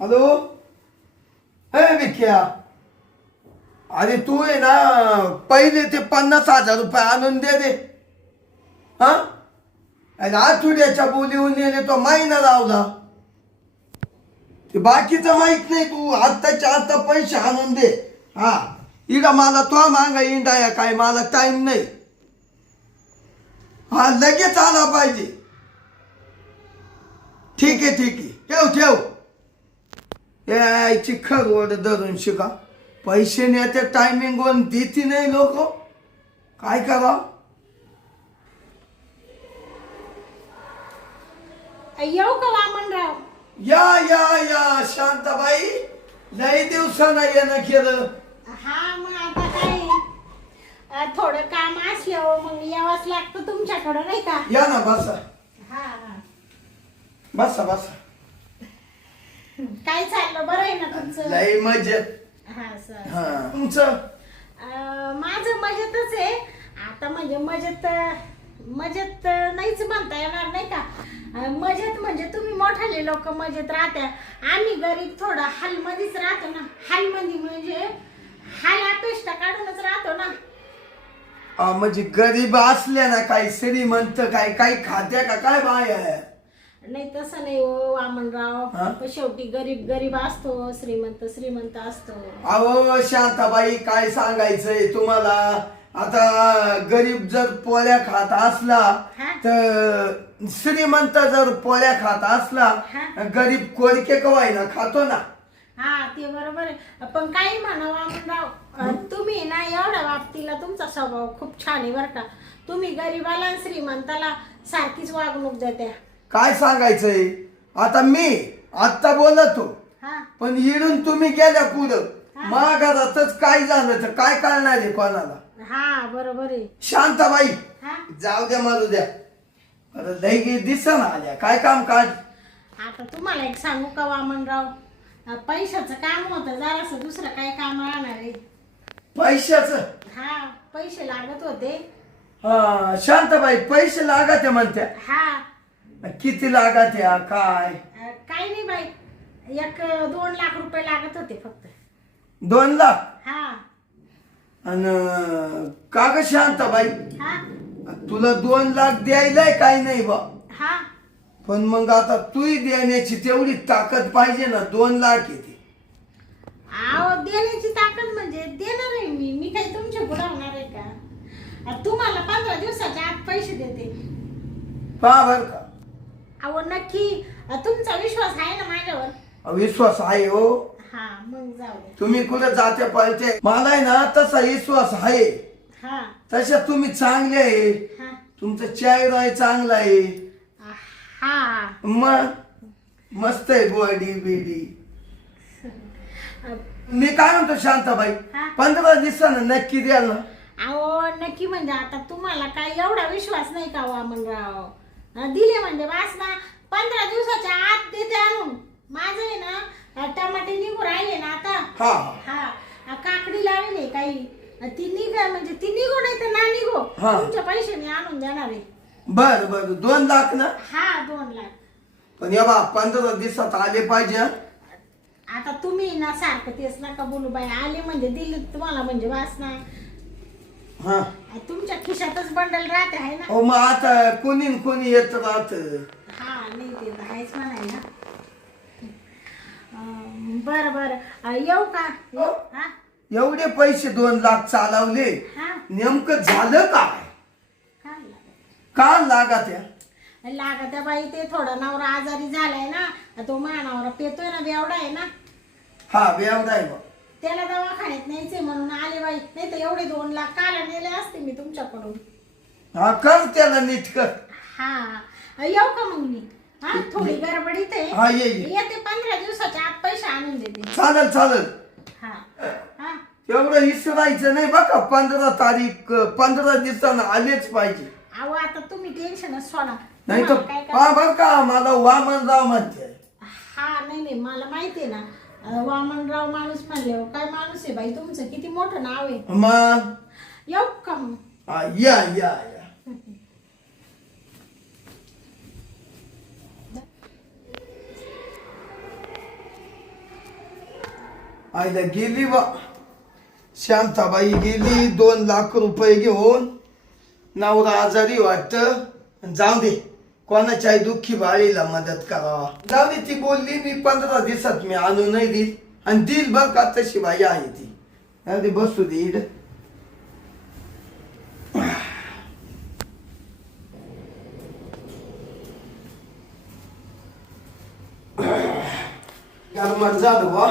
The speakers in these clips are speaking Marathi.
हॅलो. हे विख्या, अरे तू आहे ना पहिले ते 50,000 रुपये आणून दे. हा, आठवड्याच्या बोलीहून नेले तो महिना लावला. ते बाकीचं माहित नाही, तू आत्ताच्या आत्ता पैसे आणून दे. हा, इकडं मला तो मागा इंडाया काय, मला टाइम नाही. हा, लगेच आला पाहिजे. ठीक आहे ठीक आहे, ठेव. यायची खरवड धरून शिका. पैसे नेते टायमिंग वर देती नाही लोक, काय करा. येऊ का वामनराव? या शांताबाई, लई दिवसानं येणं केलं. हा, मग आता काय थोडं काम असल्यावर मग यावंच लागतं तुमच्याकडं, नाही का? या ना, बसा हा. बसा. काय चाललं, बरं आहे ना तुमचं? लई मजेत. हा सर. हा, तुमचं? माझं मजेतच आहे. आता म्हणजे मजेत नाहीच म्हणता येणार, नाही का? मजेत म्हणजे तुम्ही मोठाले लोक मजेत राहत्या, आम्ही गरीब थोडं हालमध्येच राहतो ना. हालमध्ये म्हणजे हाल अपेष्टा काढूनच राहतो ना. म्हणजे गरीब असल्या ना, काही श्रीमंत काही खात्या का काय बाय? नाही तसं नाही हो वामनराव, हा? शेवटी गरीब असतो, श्रीमंत असतो. अहो शांताबाई, काय सांगायचंय तुम्हाला. आता गरीब जर पोळ्या खात असला हा? तर श्रीमंत जर पोळ्या खात असला, हा? गरीब कोरिके कवायना खातो ना. हा, ते बरोबर आहे. पण काही म्हणा वामनराव, तुम्ही ना एवढ्या बाबतीला तुमचा स्वभाव खूप छान आहे बरं का. तुम्ही गरीबाला आणि श्रीमंताला सारखीच वागणूक देत्या. काय सांगायचंय आता, मी आत्ता बोलतो, हा पण इडून तुम्ही गेल्या पुढं हा. माघारातच काय झालं तर काय कळणार आहे कोणाला. हा, बरोबर आहे. शांताबाई, हा, जाऊ द्या मारू द्या. अरे लई दिसन आल्या, काय काम काढ. आता तुम्हाला एक सांगू का वामनराव, पैशाचं काम होतं जरासं, दुसरं काय काम राहणार आहे? पैशाचं? हा, पैसे लागत होते. हा, शांताबाई पैसे लागत म्हणत्या. हा, किती लागत या काय? काही नाही बाई, 1-2 लाख रुपये लागत होते फक्त. 2 लाख? हा. आणि का ग शांताबाई, हा. तुला 2 लाख द्यायलाय काय नाही बा, हा. पण मग आता तूही देण्याची तेवढी ताकद पाहिजे ना. 2 लाख येते. आहो, देण्याची ताकद म्हणजे देणार आहे मी काही तुमच्या पुढे होणार आहे का? तुम्हाला 15 दिवसाच्या आत पैसे देते. पहा बर का, अहो नक्की, तुमचा विश्वास आहे ना माझ्यावर? विश्वास आहे हो. हा, मग जाऊ दे. तुम्ही कुठे जाते पळते, मला आहे ना तसा विश्वास आहे. हा. तशा तुम्ही चांगले आहे, हा. तुमचं चेहरा आहे चांगला आहे. हा. मग मस्त आहे बॉडी बिडी. मी काय म्हणतो शांताबाई, हा? 15 दिवसानं नक्की द्याल ना? अहो नक्की म्हणजे आता तुम्हाला काय एवढा विश्वास नाही का वामनराव? दिले म्हणजे वास ना, 15 दिवसाच्या आत देते आणून. माझं आहे ना टमाटे निघू राहिले ना आता. हा हा, काकडी लावली काही, ती निघा म्हणजे ती निघू नाही तर ना निघो, हा. तुमच्या पैसे मी आणून देणार आहे. बर 2 लाख ना? हा, 2 लाख. पण या बा 15 दिवसात आले पाहिजे हं? आता तुम्ही ना सारखं तेच नका बोलू बाई, आले म्हणजे दिले तुम्हाला म्हणजे वास ना. हा. तुमच्या खिशातच बंडल राहते आहे ना. हो, मग आता कोणी येत राहत. हा, नाही ते तर आहेच म्हणायला. बर येऊ का? येऊ? हा. एवढे पैसे 2 लाख चालवले, हा. नेमकं झालं काय? काय का लागत या? लागत बाई, ते थोडा नवरा आजारी झालाय ना, तो मानावरा पेतोय ना, बेवडा आहे ना. हा, बेवडा आहे बा. त्याला दवाखान्यात न्यायचे म्हणून आले बाई, नाही तर एवढे 2 लाख काला नेले असते मी तुमच्याकडून. हा, कर त्याला नीट कर. हा, येऊ का मग मी? हा, थोडी गडबडीत आहे. हा, ये. येते, 15 दिवसाच्या आत पैसे आणून देते. चालेल. हा. हा. एवढं विसरायचं नाही बघा. 15 तारीख 15 दिवसानं आलेच पाहिजे. अहो, आता तुम्ही टेन्शनच सोडा. नाही तर तुम्हाला काय पहा बर का, मला वामनराव म्हणते. हा, नाही मला माहिती आहे ना. वामनराव माणूस म्हणल्यावर काय माणूस आहे बाई, तुमचं किती मोठं नाव आहे. मग येऊ का मग? हा, या. आईला गेली बा शांताबाई गेली 2 लाख रुपये घेऊन. नवरा आजारी वाटत. जाऊ दे कोणाच्याही दुःखी बाळीला मदत करावा. जाऊ दे ती बोलली मी 15 दिवसात मी आणून नाही देईल आणि दिल बघ का तशी बाई आहे ती. अरे बसू दे इड. गरमट झालं बा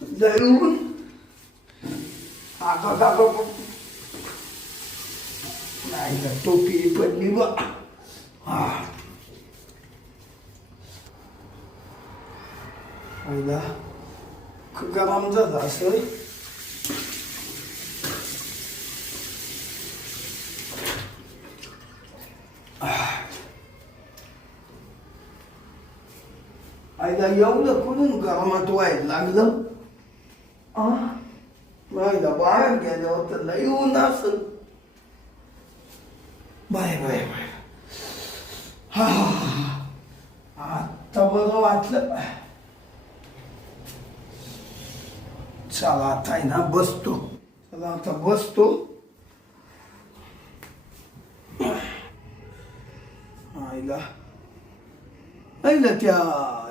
जळून. नाही टोपी पडली बा. आईला गरम झालं असं. आईला एवढं कुठून गरमात व्हायला लागलं. आईला बाहेर गेल्यावर तर लई ऊन असं. Bye bye bye. आता बरं वाटलं. चला आता आहे ना बसतो. चला आता बसतो. आईला त्या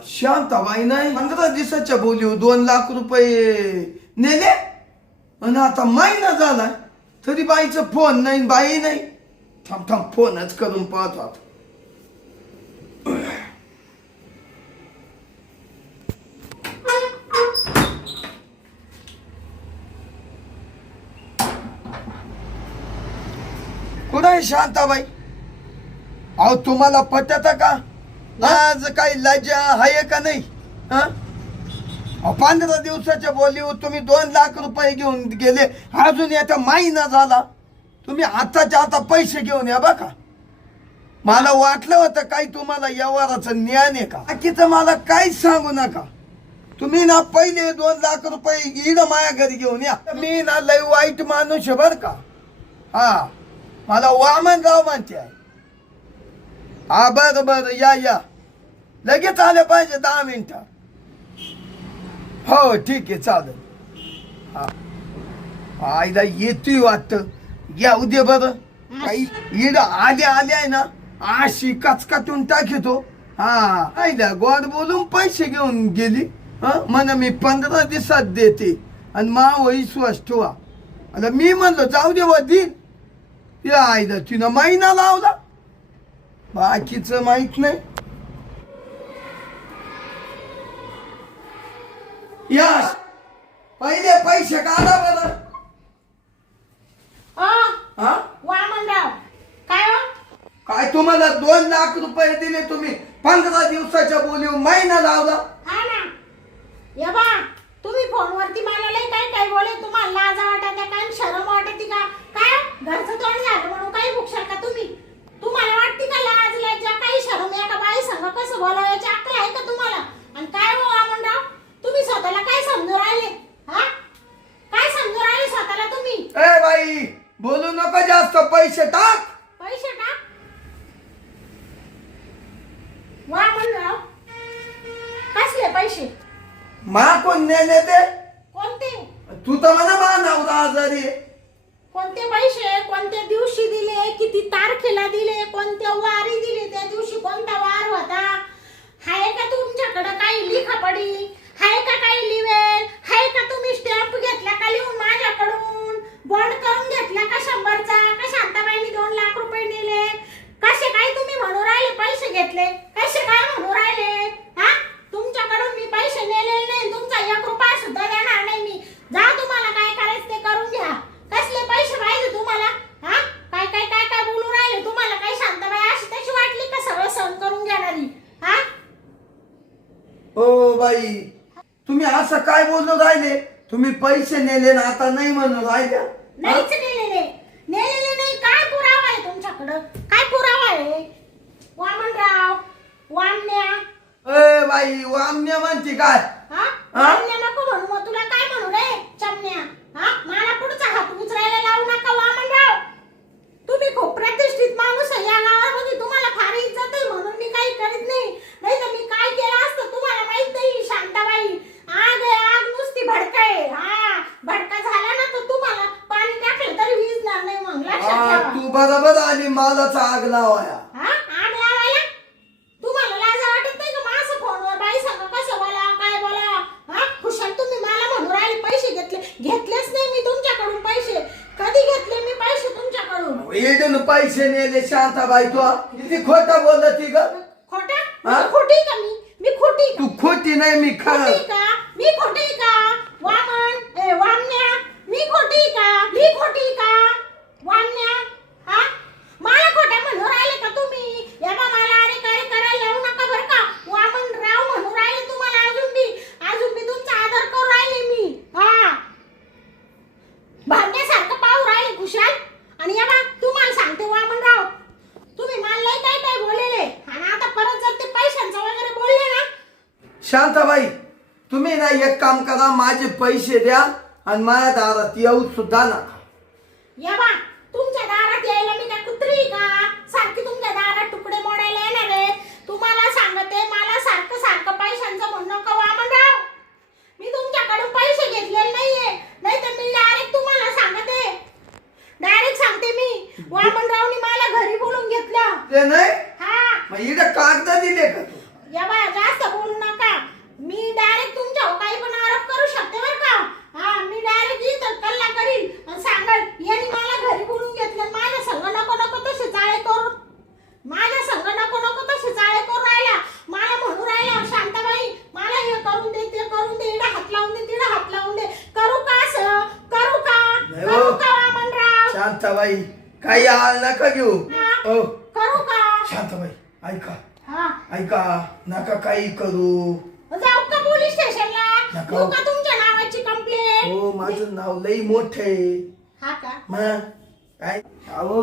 शांताबाई नाही 15 दिवसाच्या बोलीव 2 लाख रुपये नेले आणि आता महिना झालाय तरी बाईचा फोन नाही बाई नाही. थांब थांब फोनच करून पाहतो आता. कुठं आहे शांताबाई? अहो तुम्हाला पटत का आज काही लज्जा आहे का नाही? 15 दिवसाच्या बोलीवर तुम्ही 2 लाख रुपये घेऊन गेले. अजून याचा महिना झाला. तुम्ही आताच्या आता पैसे घेऊन या बघा. मला वाटलं होतं काही तुम्हाला व्यवहाराचं ज्ञान आहे का. बाकीचं मला काहीच सांगू नका. तुम्ही ना पहिले 2 लाख रुपये इड माया घरी घेऊन या. मी ना लय वाईट माणूस आहे बर का. मला वामनराव म्हणते आहे. बरं बरं या लगेच आले पाहिजे 10 मिनिटं. हो ठीक आहे चालेल. आईला येतोय वाटतं. येऊ दे बरं. काही इड आल्या आहे ना अशी कचकाटून टाकतो. आईला गोड बोलून पैसे घेऊन गेली. म्हण मी 15 दिवसात देते आणि मा विश्वास ठेवा. आता मी म्हणलो जाऊ दे व देईल. या आईला तिनं महिना लावला. बाकीचं माहित नाही. यश पहिले पैसे काढा बरं. वामनराव काय हो? काय तुम्हाला 2 लाख रुपये दिले तुम्ही 15 दिवसाच्या बोलीवर महिना लावला. हा ना या बा तुम्ही फोनवरती मला लय काय बोले. तुम्हाला लाज वाटत काय शरम वाटते का काय? घरचं तोंड झालं म्हणून काही भुकशाल का तुम्ही? तुम्हाला वाटते का लाज लज्जा काही शरम या का बाई संग कसं बोलायची अक्कल आहे का तुम्हाला? आणि काय हो वामनराव तुम्ही स्वतःला काय समजून राहिले? काय समजून राहिले स्वतःला तुम्ही? ए बाई बोलू नका जास्त. पैसे टाक. पैसे टाक. वामनराव कसले पैसे? मा कोण नेले ते? कोणते? तू तर म्हणा मा नवरा आजारी आहे. कोणते पैसे कोणत्या दिवशी दिले? किती तारखेला दिले? कोणत्या वारी दिले? त्या दिवशी कोणता वार होता? हाय का तुमच्याकडे काही लिखापडी? हाय का काही लिवेल? हाय का तुम्ही स्टॅम्प घेतला का लिहून माझ्याकडून? बॉन्ड करून घेतला का 100चा? का शांताबाईंनी 2 लाख रुपये नेले? कसे काय तुम्ही म्हणू राहिले पैसे घेतले? कसे काय म्हणू राहिले? तुमच्याकडून मी पैसे नेलेले नाही. तुमचा 1 रुपया सुद्धा देणार नाही मी. जा तुम्हाला काय करायचं ते करून घ्या. कसले पैसे पाहिजे तुम्हाला? काय काय काय काय बोलू राहिले? तुम्हाला काय शांताबाई अशी तशी वाटली का सगळं सहन करून घेणारी? ओ बाई तुम्ही असं काय बोलू राहिले? तुम्ही पैसे नेले ना आता नाही म्हणून राहिल्या. नाहीच नेलेले नाही. काय पुरावा आहे तुमच्याकडं? काय पुरावा आहे? वामनराव वामन्या. ए बाई वामन्या म्हणते काय? वामन्या नको म्हणू. मग तुला काय म्हणू रे चमन्या? मला पुढचा हात उचरायला लावू नका वामनराव. तुम्ही खूप प्रतिष्ठित माणूस आहे या गावामध्ये. तुम्हाला फार इज्जत आहे म्हणून मी काही करीत नाही. नाही तर मी काय केलं असतं तुम्हाला माहित नाही. शांताबाई आग नुसती भडक पैसे नेले शांताबाई तू किती खोटं बोलत ग खोटा हा? खोटी का मी खोटी का तू खोटी नाही मी खरं खोटी का मी खोटी का वामन वामन्या मी खोटी का वामन्या हा मला खोटा म्हणून राहिले का तुम्ही या बा मला अरे काय करायला लावू नका बरं का वामन राव म्हणून राहिले तुम्हाला अजून बी तुमचा आदर करू राहिले मी हा भांड्यासारखं पाहू राहिले खुशाल आणि या बा तुम्हाला सांगते वामनराव तुम्ही मला लय काय बोललेले आणि आता परत जर ते पैशांचं वगैरे बोलले ना शांताबाई तुम्ही ना एक काम करा माझे पैसे द्या आणि माझ्या दारात येऊ सुद्धा नका या बा तुमच्या दारात यायला मी काय कुत्री का सारखी तुमच्या दारात तुकडे मोडायला येणार आहे तुम्हाला सांगते मला सारखं पैशांचं म्हणू नका वामनराव मी तुमच्याकडून पैसे घेतलेले नाहीये नाही तर मी डायरेक्ट तुम्हाला सांगते डायरेक्ट सांगते मी वामनरावनी मला घरी बोलून घेतलं ते नाही हा मग इकडे कागद दिले का तू या बा जास्त बोलू नका मी डायरेक्ट तुमच्यावर काही पण आरोप करू शकते बरं का हा मी डायरेक्ट इथं कल्ला करीन आणि सांगल यांनी मला घरी बोलून घेतलं माझ्या संग नको तसे चाळे करून माझ्या संग नको तसे चाळे करून राहिला मला म्हणू राहिला शांताबाई मला हे करून दे ते करून दे इकडे हात लावून दे तिकडे हात लावून दे करू का असं करू का वामनराव शांताबाई काही आळ नका घेऊ हा. ओ करू का शांताबाई ऐका हा ऐका नका काही करू जाऊ का पोलीस स्टेशनला नको. देऊ का तुमच्या नावाची कंप्लेंट हो माझं नाव लई मोठं आहे हा का मग काय अहो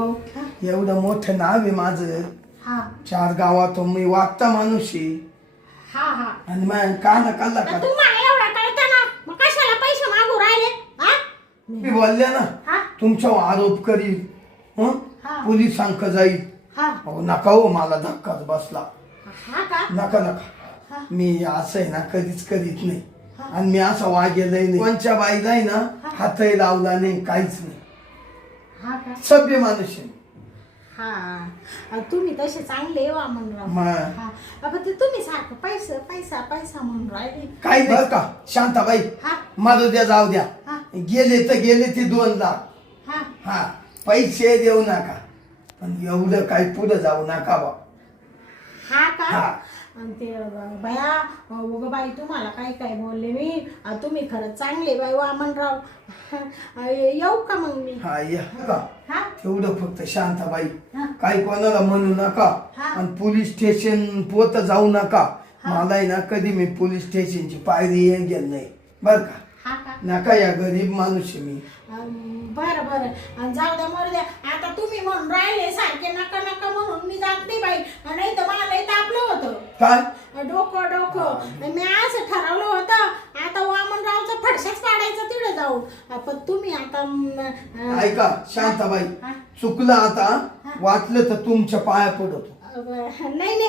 एवढं मोठं नाव आहे माझं हा 4 गावात मी वागता माणूस आहे हा आणि मग का नका तर तुम्हाला एवढा कळतं ना मग कशाला पैसे मागू राहिले हा मी बोलले ना हा तुमच्यावर आरोप करील हं? हा. पोलिसांक जाईल हा अहो नका हो मला धक्काच बसला हा का नका हा. मी असं आहे ना कधीच करीत नाही हा. आणि मी असं वागेलही नाही कोणच्या बाईला आहे ना हा. हातही लावला नाही काहीच नाही हा का सभ्य माणूस आहे हा तुम्ही तसे चांगले वामनराव मग हा अगं ते तुम्ही सारखं पैसा म्हणून राहिले काही बरं का शांताबाई हा मारू द्या जाऊ द्या हा गेले तर गेले ते 2 लाख हा हा पैसे देऊ नका पण एवढं काही पुढे जाऊ नका बा हा का हा. आणि ते बाया उगं बाई तुम्हाला काय बोलले मी तुम्ही खरंच चांगले बाई वामनराव येऊ का मग मी हा या का हा तेवढं फक्त शांताबाई हा. काही कोणाला म्हणू नका हा. आणि पोलीस स्टेशन पोत जाऊ नका हा. मला ना कधी मी पोलीस स्टेशनची पायरी येऊन गेल नाही बर का हा का नका या गरीब माणूस आहे मी बरं आणि जाऊ द्या मरू द्या आता तुम्ही म्हणून राहिले सारखे नका म्हणून मी जात नाही बाई नाही तर मला लई तापलं होतं काय डोकं मी असं ठरवलं होतं आता वामनरावचं फडशाच काढायचं तिकडे जाऊ पण तुम्ही आता ऐका शांताबाई हा. चुकलं आता हा. वाटलं तर तुमच्या पाया पडतो नाही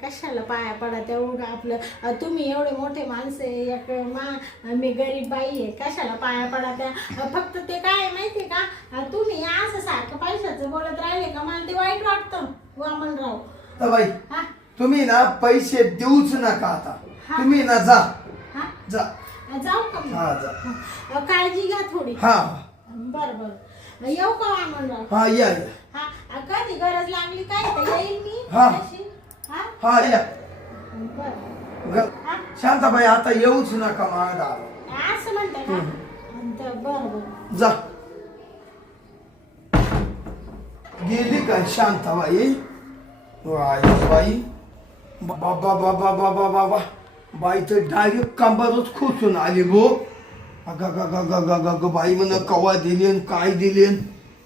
कशाला पाया पडा तेवढं आपलं तुम्ही एवढे मोठे माणसे एक मी गरीब बाई आहे कशाला पाया पडा त्या फक्त ते काय माहितीये का तुम्ही असं सारखं पैशाचं बोलत राहिले का मला ते वाईट वाटतं वामनराव तर बाई हा तुम्ही ना पैसे देऊच नका आता हा. तुम्ही ना जा हा जा जाऊ का मग? हा जा काळजी घ्या थोडी हा बरं येऊ का वामनराव हा या हा कधी गरज लागली काय तर येईल मी हा. तशी. हा हा या बरं हा शांताबाई आता येऊच नका माझा असं म्हणते का बरं जा गेली काय शांताबाई बाई बाबा बाबा बाबा बाबा बाई तर डायरेक्ट कंबरच खोचून आली भो अग बाई म्हण कवा दिलेन काय दिलेन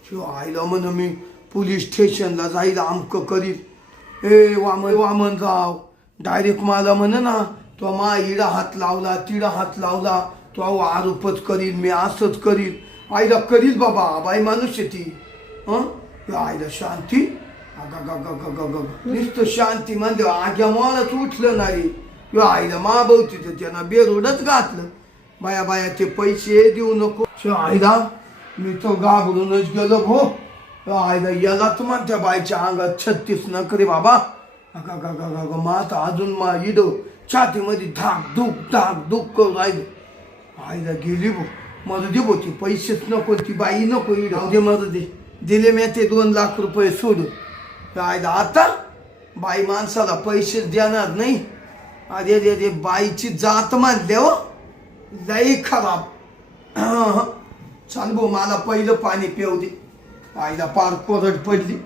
शिव आईला म्हण मी पोलीस स्टेशनला जाईल आमक करीत वामनराव डायरेक्ट मला म्हण ना तो मा इडा हात लावला तिडा हात लावला तो आरोपच करील मी असंच करील आईला करील बाबा बाई माणूस आहे ती आईला शांती नुसतं शांती म्हणजे आग्या मलाच उठलं नाही किंवा आईला माभवती तर त्यानं बेरोडच घातलं बाया ते पैसे देऊ नको आईला मी तो घाबरूनच गेलो भो आईला याला तर म्हणत्या बाईच्या अंगात 36 नखरे बाबा माता अजून मा इड छातीमध्ये धाक धूक करून राहिली आईला गेली भो मरू दे भो ती पैसेच नको ती बाई नको इड दे मरू दे दिले मी ते 2 लाख रुपये सोडून. काय आता बाई माणसाला पैसे देणार नाही. अरे रे रे बाईची जात मानले हो, लई खराब. चाल भाऊ मला पहिलं पाणी पिऊ दे. आईला पार कोरड पडली.